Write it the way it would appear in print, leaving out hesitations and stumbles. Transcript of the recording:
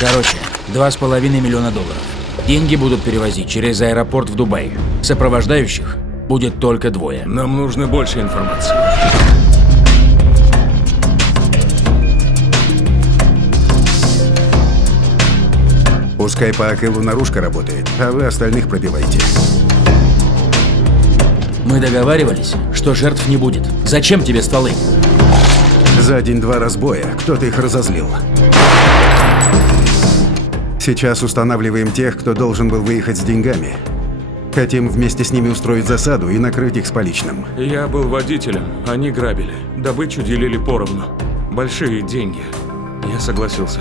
Короче, 2,5 миллиона долларов. Деньги будут перевозить через аэропорт в Дубай. Сопровождающих будет только 2. Нам нужно больше информации. Пускай по Акелу наружка работает, а вы остальных пробивайте. Мы договаривались, что жертв не будет. Зачем тебе стволы? За день-два разбоя кто-то их разозлил. Сейчас устанавливаем тех, кто должен был выехать с деньгами. Хотим вместе с ними устроить засаду и накрыть их с поличным. Я был водителем, они грабили. Добычу делили поровну. Большие деньги. Я согласился.